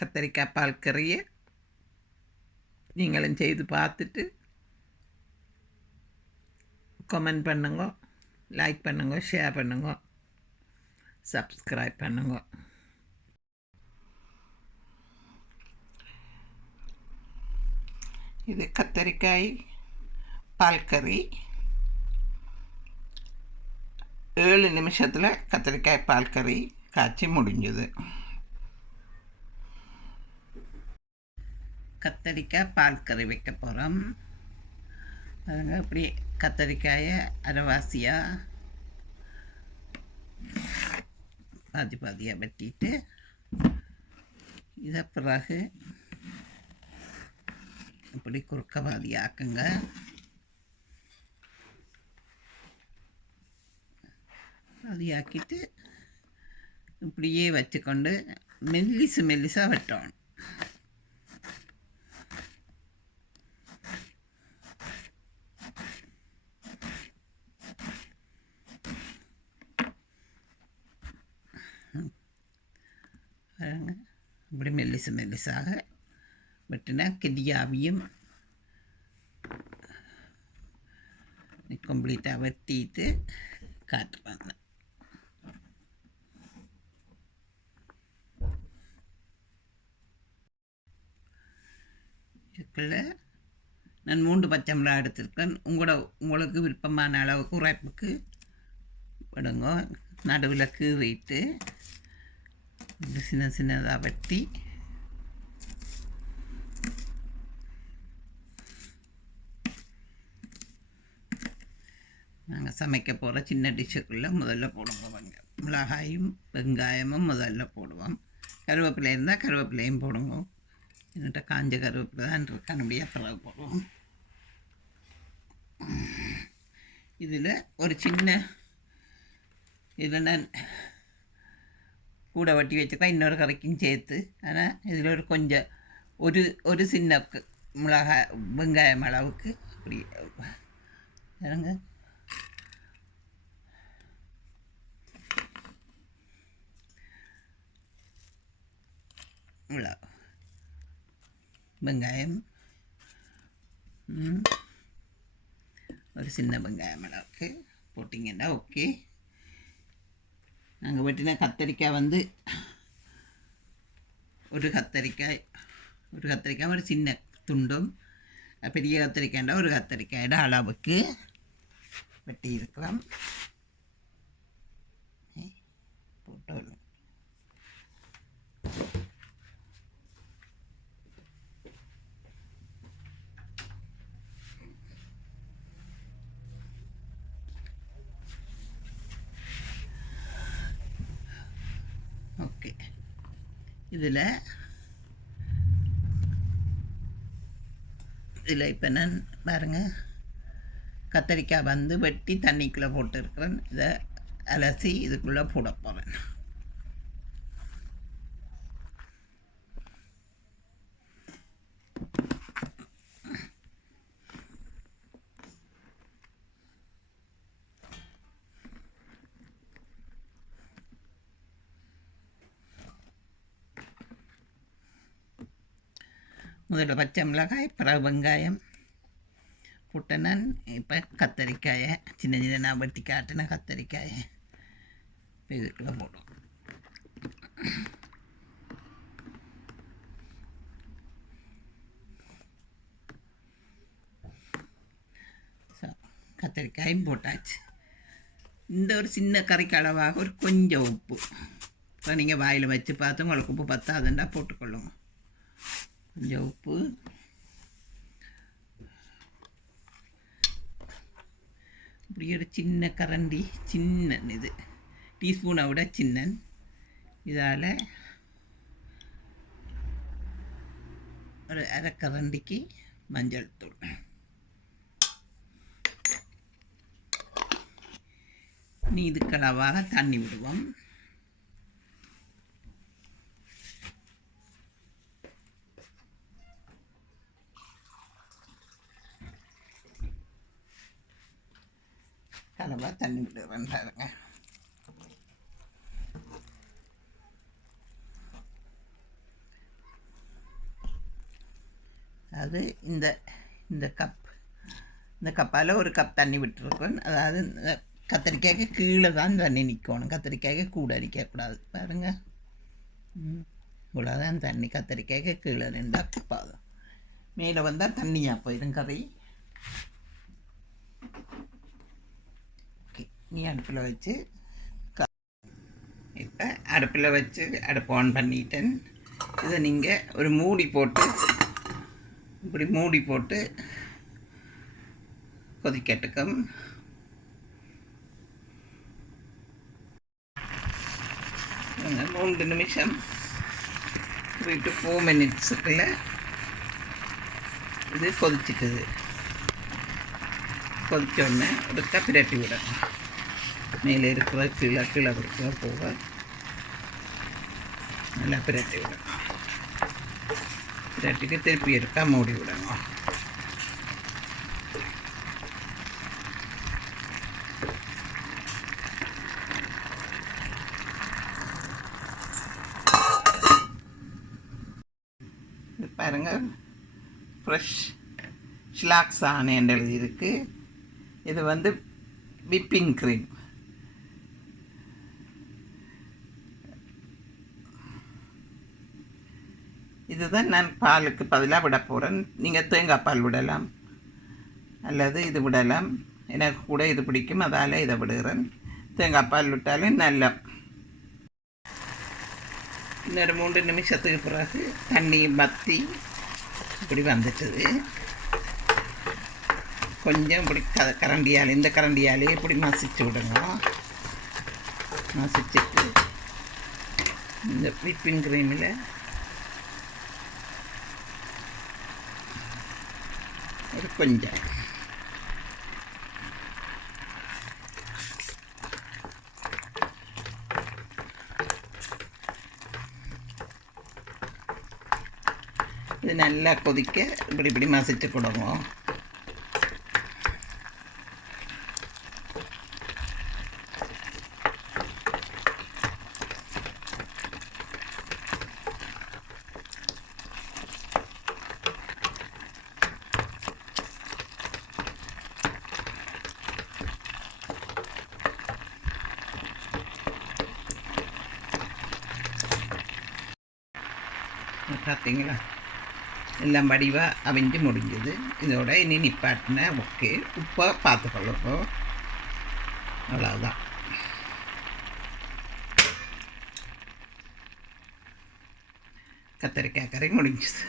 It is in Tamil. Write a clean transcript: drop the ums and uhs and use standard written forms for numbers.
கத்தரிக்காய் பால் கறியை நீங்களும் செய்து பார்த்துட்டு கமெண்ட் பண்ணுங்க, லைக் பண்ணுங்க, ஷேர் பண்ணுங்க, சப்ஸ்கிரைப் பண்ணுங்க. இது கத்தரிக்காய் பால் கறி. 7 நிமிஷத்தில் கத்தரிக்காய் பால் கறி காய்ச்சி முடிஞ்சுது. கத்தரிக்காய் பால் கறி வைக்க போகிறோம். அதுங்க இப்படி கத்தரிக்காயை அரைவாசியாக பாதியாக வெட்டிட்டு இதை பிறகு இப்படி குறுக்க பாதியாக்குங்க. பாதியாக்கிட்டு இப்படியே வச்சுக்கொண்டு மெல்லிசாக வெட்டணும். இப்படி மெல்லிசாக வெட்டினா கெதியாவியும் கம்ப்ளீட்டாக வெட்டிட்டு காட்டுறாங்க. இதுக்குள்ள நான் 3 பச்சை மிளகாய் எடுத்திருக்கேன். உங்களுக்கு விருப்பமான அளவுக்கு உரைப்புக்கு விடுங்க. நடுவில் கீறிட்டு சின்னதாக வெட்டி நாங்கள் சமைக்க போகிற சின்ன டிஷ்ஷுக்குள்ளே முதல்ல போடுவோம். மிளகாயும் வெங்காயமும் முதல்ல போடுவோம். கருவேப்பிலை இருந்தால் கருவேப்பிலையும் போடுங்க. என்கிட்ட காஞ்ச கருவேப்பிலை தான் இருக்கணுடைய பிறகு போடுவோம். இதில் ஒரு சின்ன இதில் நான் கூட வட்டி வச்சுக்கலாம், இன்னொரு கறிக்கும் சேர்த்து. ஆனால் இதில் ஒரு சின்ன மிளகாய் வெங்காயம் அளவுக்கு அப்படி இறங்க வெங்காயம், ஒரு சின்ன வெங்காயம் அளவுக்கு போட்டிங்கன்னா ஓகே. நாங்கள் வெட்டின கத்தரிக்காய் ஒரு கத்தரிக்காய் ஒரு சின்ன துண்டும், பெரிய கத்தரிக்காய்ண்டா ஒரு கத்தரிக்காயோட அளவுக்கு வெட்டி இருக்கலாம். போட்டு ஓகே. இதில் இப்போ நான் பாருங்கள், கத்தரிக்காய் வெட்டி தண்ணிக்குள்ளே போட்டுருக்கிறேன். இதை அலசி இதுக்குள்ளே போட போகிறேன். முதல்ல பச்சை மிளகாய், பிறகு வெங்காயம் போட்டு நான் இப்போ கத்தரிக்காயை சின்ன நான் வெட்டி காட்டின கத்தரிக்காயை இதுக்குள்ளே போடுவோம். கத்தரிக்காயும் போட்டாச்சு. இந்த ஒரு சின்ன கறிக்கு அளவாக ஒரு கொஞ்சம் உப்பு. இப்போ நீங்கள் வாயில் வச்சு பார்த்து உங்களுக்கு உப்பு பத்தாதுண்டா போட்டுக்கொள்ளுங்க. கொஞ்சம் உப்பு, இப்படி ஒரு சின்ன கரண்டி, சின்ன இது டீஸ்பூனை விட சின்ன, இதால் ஒரு அரை கரண்டிக்கு மஞ்சள் தூள். நீ இதுக்களவாக தண்ணி விடுவோம். கலவாக தண்ணி விடுவேன் பாருங்க. அதாவது இந்த இந்த கப்பால் ஒரு கப் தண்ணி விட்டுருக்கேன். அதாவது இந்த கத்திரிக்காய்க்கு கீழே தான் தண்ணி நிற்கணும், கத்திரிக்காய்க்கு கூட அடிக்கக்கூடாது. பாருங்கள், இவ்வளோதான் தண்ணி. கத்திரிக்காய்க்கு கீழே நின்றா பாதும், மேலே வந்தால் தண்ணியாக போயிடும் கறி. ஓகே, நீ அடுப்பில் வச்சு இப்போ அடுப்பில் வச்சு அடுப்பு ஆன் பண்ணிட்டேன். இதை நீங்கள் ஒரு மூடி போட்டு இப்படி மூடி போட்டு கொதிக்கட்டுக்கும். மூன்று நிமிஷம் 3 to 4 minutesக்குள்ள இது கொதிச்சிட்டுது. கொதிச்சோடனே ஒருக்கா பிரட்டி விடணும். மேலே இருக்கிற கீழே இருக்கிற போக நல்லா பிரட்டி விடணும். பிரட்டிட்டு திருப்பி இருக்கா மூடி விடணும். பாருங்கள், ஃப்ரெஷ் ஷிலாக்ஸ் ஆனேன்னு எழுதியிருக்கு. இது வந்து விப்பிங் க்ரீம். இதுதான் நான் பாலுக்கு பதிலாக விட போகிறேன். நீங்கள் தேங்காய் பால் விடலாம் அல்லது இது விடலாம். எனக்கு கூட இது பிடிக்கும், அதால் இதை விடுகிறேன். தேங்காய் பால் விட்டாலும் நல்லா. இன்னொரு 3 நிமிஷத்துக்கு பிறகு தண்ணி வற்றி இப்படி வந்துட்டுது. கொஞ்சம் இப்படி கரண்டியால், இந்த கரண்டியாலே இப்படி மசிச்சு விடுங்க. மசிச்சுட்டு இந்த விப்பிங் க்ரீமில் ஒரு கொஞ்சம் இது நல்லா கொதிக்க இப்படி மசிச்சு கொடுங்க. பார்த்தீங்களா, எல்லாம் வடிவாக அவிஞ்சு முடிஞ்சது. இதோட இனி நிப்பாட்டின ஓகே. உப்பை பார்த்துக்கொள்ளும், அவ்வளோதான். கத்திரிக்காய் கறி முடிஞ்சுது.